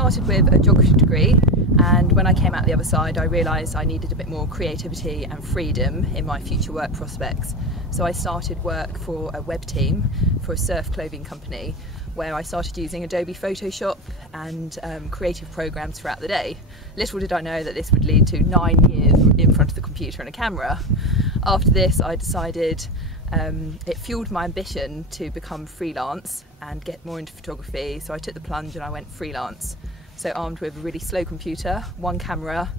started with a geography degree, and when I came out the other side I realised I needed a bit more creativity and freedom in my future work prospects. So I started work for a web team for a surf clothing company, where I started using Adobe Photoshop and creative programs throughout the day. Little did I know that this would lead to 9 years in front of the computer and a camera. After this I decided it fueled my ambition to become freelance and get more into photography, so I took the plunge and I went freelance. So armed with a really slow computer, one camera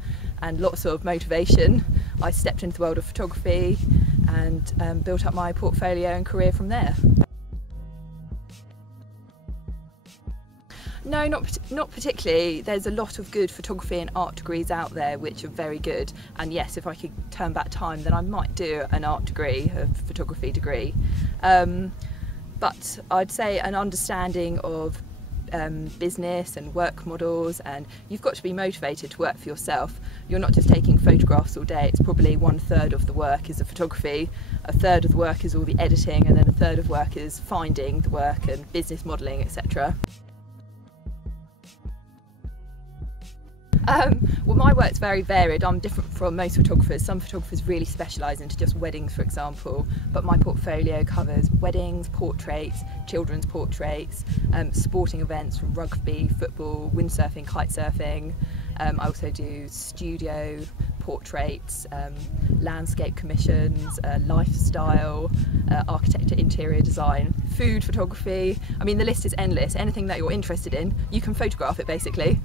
and lots of motivation, I stepped into the world of photography and built up my portfolio and career from there. No, not particularly. There's a lot of good photography and art degrees out there which are very good, and yes, if I could turn back time then I might do an art degree, a photography degree. But I'd say an understanding of business and work models, and you've got to be motivated to work for yourself. You're not just taking photographs all day. It's probably 1/3 of the work is the photography, 1/3 of the work is all the editing, and then 1/3 of work is finding the work and business modelling, etc. Well, my work's very varied. I'm different from most photographers. Some photographers really specialise into just weddings, for example, but my portfolio covers weddings, portraits, children's portraits, sporting events from rugby, football, windsurfing, kite surfing. I also do studio portraits, landscape commissions, lifestyle, architecture, interior design, food photography. I mean, the list is endless. Anything that you're interested in, you can photograph it basically.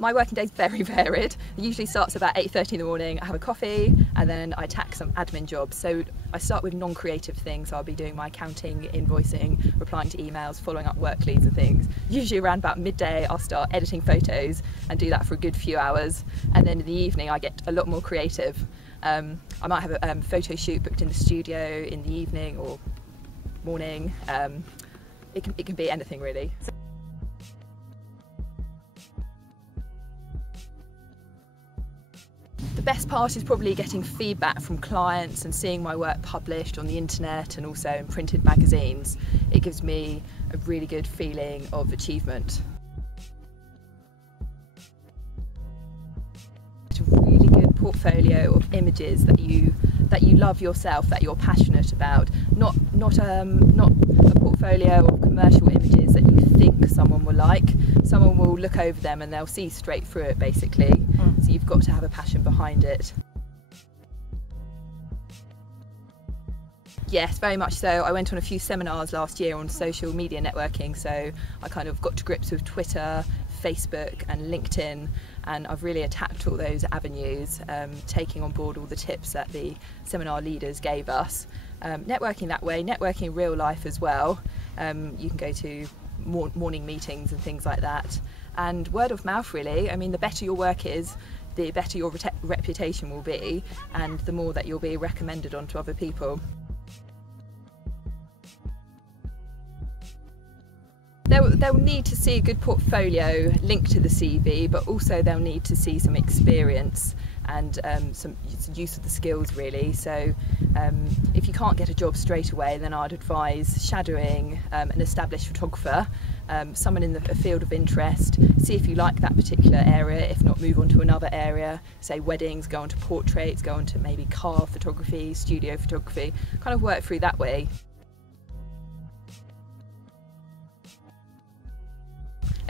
My working day is very varied. It usually starts about 8:30 in the morning. I have a coffee and then I tack some admin jobs. So I start with non-creative things. I'll be doing my accounting, invoicing, replying to emails, following up work leads and things. Usually around about midday I'll start editing photos and do that for a good few hours. And then in the evening I get a lot more creative. I might have a photo shoot booked in the studio in the evening or morning. It can be anything really. The best part is probably getting feedback from clients and seeing my work published on the internet and also in printed magazines. It gives me a really good feeling of achievement. It's a really good portfolio of images that you love yourself, that you're passionate about. Not a portfolio of commercial images that you think someone will like. Someone will look over them and they'll see straight through it basically. So you've got to have a passion behind it. Yes, very much so. I went on a few seminars last year on social media networking, so I kind of got to grips with Twitter, Facebook and LinkedIn, and I've really attacked all those avenues, taking on board all the tips that the seminar leaders gave us. Networking that way, networking in real life as well. You can go to morning meetings and things like that, and word of mouth really. I mean, the better your work is, the better your reputation will be, and the more that you'll be recommended on to other people. They'll need to see a good portfolio linked to the CV, but also they'll need to see some experience and some use of the skills really. So if you can't get a job straight away, then I'd advise shadowing an established photographer, someone in a field of interest. See if you like that particular area. If not, move on to another area, say weddings, go on to portraits, go on to maybe car photography, studio photography, kind of work through that way.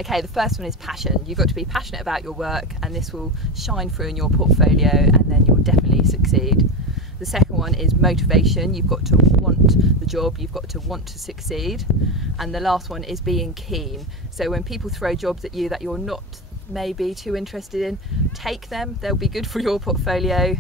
Okay, the first one is passion. You've got to be passionate about your work, and this will shine through in your portfolio, and then you'll definitely succeed. The second one is motivation. You've got to want the job, you've got to want to succeed. And the last one is being keen. So when people throw jobs at you that you're not maybe too interested in, take them. They'll be good for your portfolio.